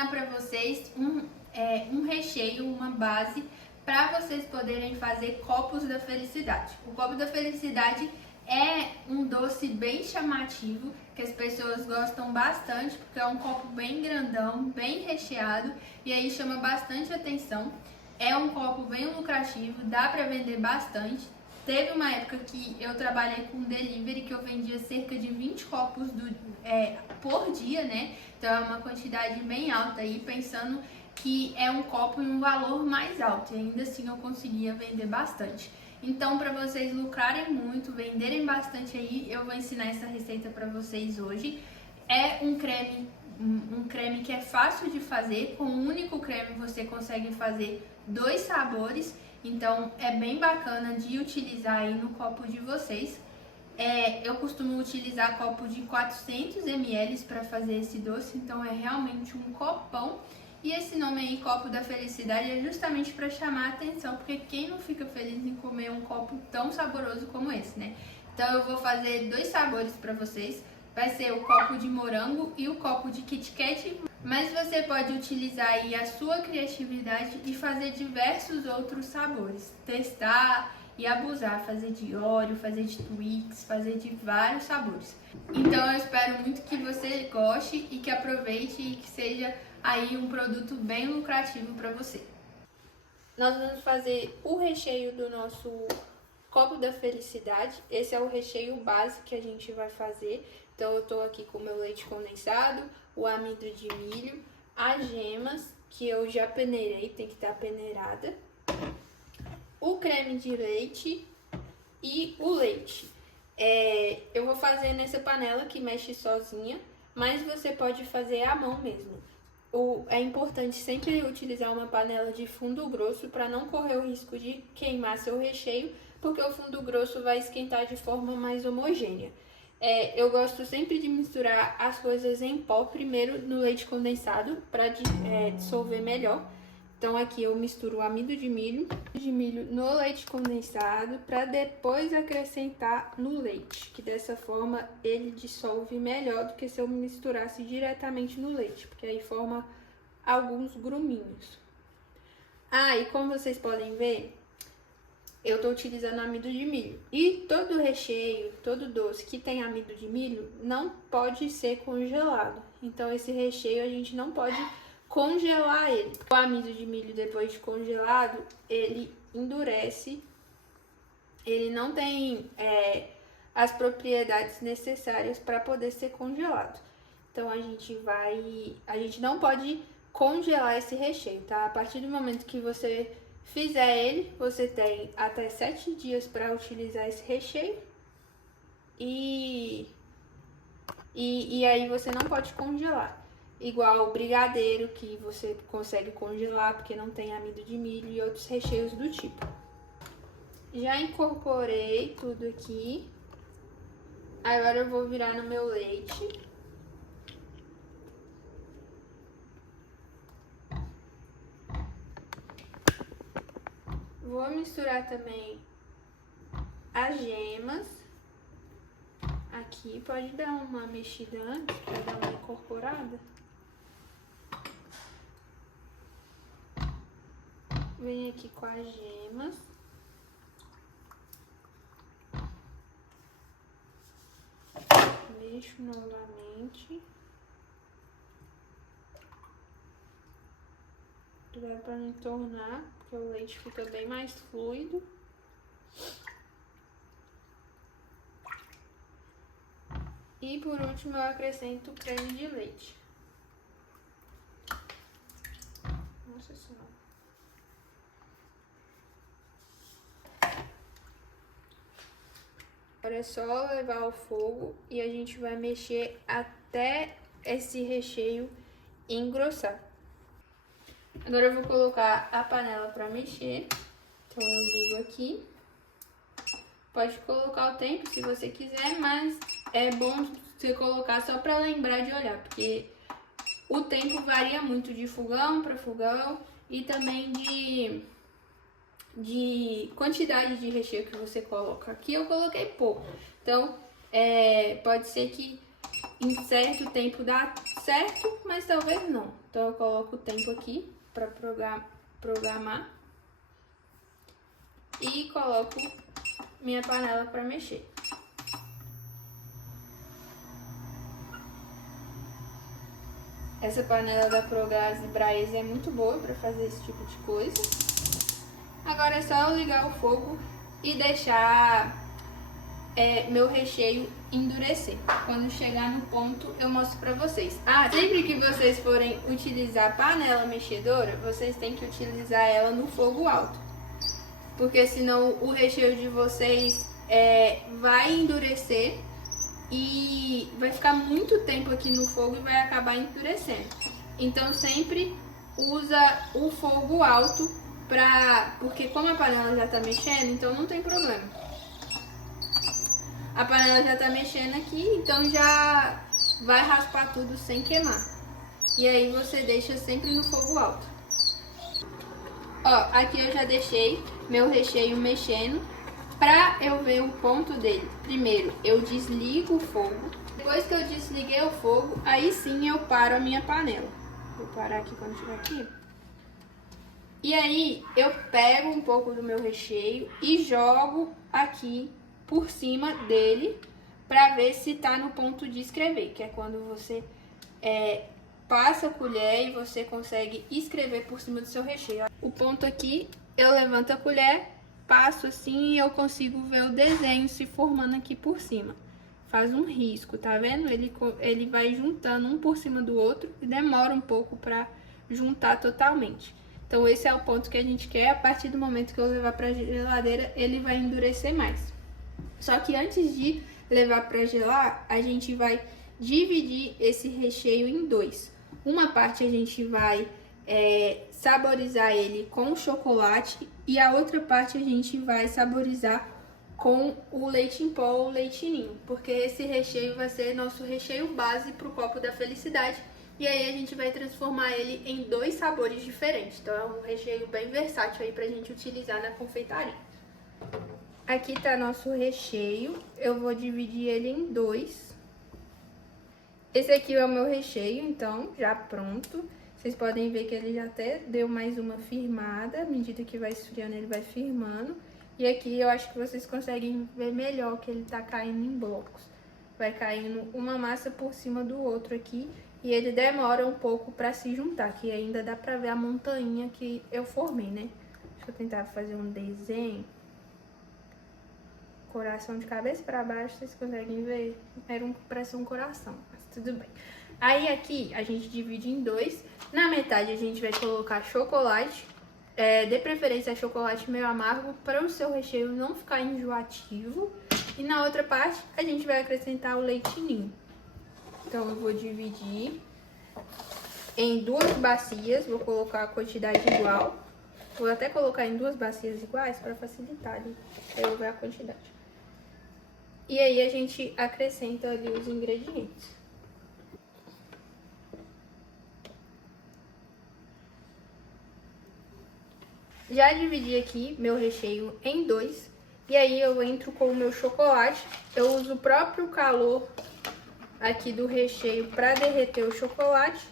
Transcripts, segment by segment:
ensinar para vocês um recheio, uma base para vocês poderem fazer copos da felicidade. O copo da felicidade é um doce bem chamativo, que as pessoas gostam bastante, porque é um copo bem grandão, bem recheado, e aí chama bastante atenção. É um copo bem lucrativo, dá para vender bastante. Teve uma época que eu trabalhei com delivery, que eu vendia cerca de 20 copos por dia, né? Então é uma quantidade bem alta aí, pensando que é um copo em um valor mais alto, e ainda assim eu conseguia vender bastante. Então, para vocês lucrarem muito, venderem bastante aí, eu vou ensinar essa receita para vocês hoje. É um creme que é fácil de fazer, com um único creme você consegue fazer 2 sabores, então é bem bacana de utilizar aí no copo de vocês. Eu costumo utilizar copo de 400 ml para fazer esse doce, então é realmente um copão. E esse nome aí, Copo da Felicidade, é justamente para chamar a atenção, porque quem não fica feliz em comer um copo tão saboroso como esse, né? Então eu vou fazer 2 sabores para vocês, vai ser o copo de morango e o copo de Kit Kat, mas você pode utilizar aí a sua criatividade e fazer diversos outros sabores, testar e abusar, fazer de Oreo, fazer de Twix, fazer de vários sabores. Então eu espero muito que você goste e que aproveite e que seja aí um produto bem lucrativo para você. Nós vamos fazer o recheio do nosso copo da felicidade. Esse é o recheio base que a gente vai fazer. Então eu tô aqui com o meu leite condensado, o amido de milho, as gemas, que eu já peneirei, tem que estar peneirada, o creme de leite e o leite. Eu vou fazer nessa panela que mexe sozinha, mas você pode fazer à mão mesmo. É importante sempre utilizar uma panela de fundo grosso para não correr o risco de queimar seu recheio, porque o fundo grosso vai esquentar de forma mais homogênea. Eu gosto sempre de misturar as coisas em pó primeiro no leite condensado para dissolver melhor. Então aqui eu misturo o amido de milho no leite condensado para depois acrescentar no leite, que dessa forma ele dissolve melhor do que se eu misturasse diretamente no leite, porque aí forma alguns gruminhos. E como vocês podem ver, eu estou utilizando amido de milho. E todo recheio, todo doce que tem amido de milho não pode ser congelado. Então esse recheio a gente não pode congelar ele. O amido de milho, depois de congelado, ele endurece, ele não tem as propriedades necessárias para poder ser congelado. Então a gente não pode congelar esse recheio, tá? A partir do momento que você fizer ele, você tem até 7 dias para utilizar esse recheio e aí você não pode congelar. Igual o brigadeiro, que você consegue congelar porque não tem amido de milho, e outros recheios do tipo. Já incorporei tudo aqui. Agora eu vou virar no meu leite. Vou misturar também as gemas. Aqui pode dar uma mexida antes para dar uma incorporada. Venho aqui com as gemas. Mexo novamente. Cuidado para não entornar, porque o leite fica bem mais fluido. E por último eu acrescento o creme de leite. Nossa Senhora. Agora é só levar ao fogo e a gente vai mexer até esse recheio engrossar. Agora eu vou colocar a panela para mexer. Então eu ligo aqui. Pode colocar o tempo se você quiser, mas é bom você colocar só para lembrar de olhar, porque o tempo varia muito de fogão para fogão e também de quantidade de recheio que você coloca. Aqui eu coloquei pouco, então pode ser que em certo tempo dá certo, mas talvez não. Então eu coloco o tempo aqui para programar e coloco minha panela para mexer. Essa panela da Progás e Braise é muito boa para fazer esse tipo de coisa. Agora é só eu ligar o fogo e deixar meu recheio endurecer. Quando chegar no ponto, eu mostro pra vocês. Sempre que vocês forem utilizar panela mexedora, vocês têm que utilizar ela no fogo alto. Porque senão o recheio de vocês vai endurecer e vai ficar muito tempo aqui no fogo e vai acabar endurecendo. Então sempre usa o fogo alto porque como a panela já tá mexendo, então não tem problema. A panela já tá mexendo aqui, então já vai raspar tudo sem queimar. E aí você deixa sempre no fogo alto. Ó, aqui eu já deixei meu recheio mexendo. Pra eu ver o ponto dele, primeiro eu desligo o fogo. Depois que eu desliguei o fogo, aí sim eu paro a minha panela. Vou parar aqui quando estiver aqui. E aí eu pego um pouco do meu recheio e jogo aqui por cima dele pra ver se tá no ponto de escrever, que é quando você passa a colher e você consegue escrever por cima do seu recheio. O ponto aqui, eu levanto a colher, passo assim e eu consigo ver o desenho se formando aqui por cima. Faz um risco, tá vendo? Ele vai juntando um por cima do outro e demora um pouco pra juntar totalmente. Então esse é o ponto que a gente quer. A partir do momento que eu levar pra geladeira, ele vai endurecer mais. Só que antes de levar para gelar, a gente vai dividir esse recheio em dois. Uma parte a gente vai saborizar ele com chocolate e a outra parte a gente vai saborizar com o leite em pó ou leite ninho, porque esse recheio vai ser nosso recheio base para o copo da felicidade. E aí a gente vai transformar ele em dois sabores diferentes. Então é um recheio bem versátil aí pra gente utilizar na confeitaria. Aqui tá nosso recheio, eu vou dividir ele em dois. Esse aqui é o meu recheio, então, já pronto. Vocês podem ver que ele já até deu mais uma firmada, à medida que vai esfriando ele vai firmando. E aqui eu acho que vocês conseguem ver melhor que ele tá caindo em blocos. Vai caindo uma massa por cima do outro aqui e ele demora um pouco pra se juntar, que ainda dá pra ver a montanha que eu formei, né? Deixa eu tentar fazer um desenho. Coração de cabeça para baixo, vocês conseguem ver? Parece um coração, mas tudo bem. Aí aqui a gente divide em dois. Na metade a gente vai colocar chocolate. De preferência chocolate meio amargo para o seu recheio não ficar enjoativo. E na outra parte a gente vai acrescentar o leite ninho. Então eu vou dividir em duas bacias, vou colocar a quantidade igual. Vou até colocar em duas bacias iguais para facilitar, para eu ver a quantidade. E aí a gente acrescenta ali os ingredientes. Já dividi aqui meu recheio em dois. E aí eu entro com o meu chocolate. Eu uso o próprio calor aqui do recheio para derreter o chocolate.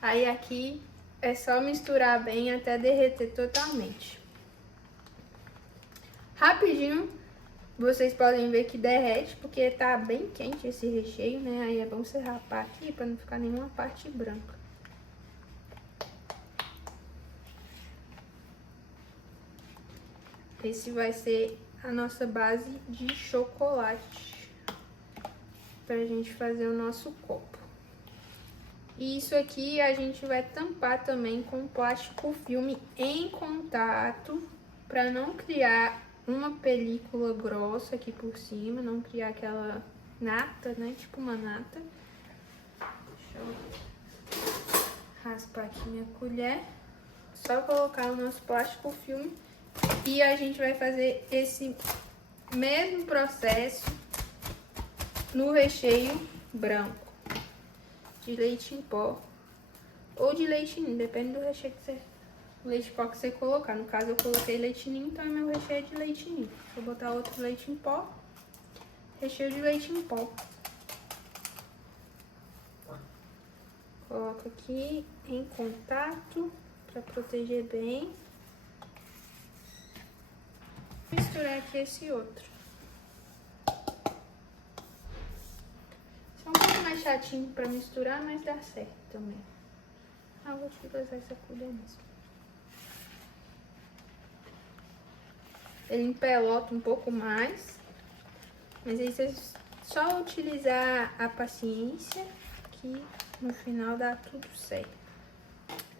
Aí aqui é só misturar bem até derreter totalmente. Rapidinho. Vocês podem ver que derrete, porque tá bem quente esse recheio, né? Aí é bom você rapar aqui pra não ficar nenhuma parte branca. Esse vai ser a nossa base de chocolate pra gente fazer o nosso copo. E isso aqui a gente vai tampar também com plástico filme em contato pra não criar uma película grossa aqui por cima, não criar aquela nata, né? Tipo uma nata. Deixa eu raspar aqui minha colher. Só colocar o nosso plástico filme e a gente vai fazer esse mesmo processo no recheio branco de leite em pó ou de leite ninho, depende do recheio que você leite em pó que você colocar. No caso eu coloquei leite ninho, então é meu recheio de leite ninho. Vou botar outro leite em pó, recheio de leite em pó. coloco aqui em contato para proteger bem. Misturar aqui esse outro. Esse é um pouco mais chatinho para misturar, mas dá certo também. Ah, vou utilizar essa colher mesmo. Ele empelota um pouco mais, mas aí vocês só utilizar a paciência que no final dá tudo certo.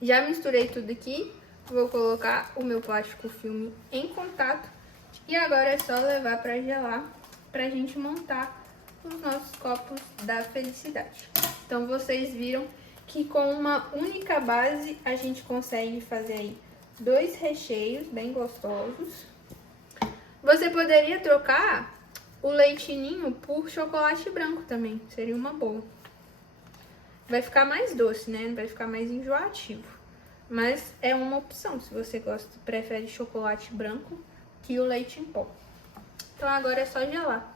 Já misturei tudo aqui, vou colocar o meu plástico filme em contato e agora é só levar para gelar pra gente montar os nossos copos da felicidade. Então vocês viram que com uma única base a gente consegue fazer aí 2 recheios bem gostosos. Você poderia trocar o leite ninho por chocolate branco também, seria uma boa. Vai ficar mais doce, né? Vai ficar mais enjoativo. Mas é uma opção, se você prefere chocolate branco que o leite em pó. Então agora é só gelar.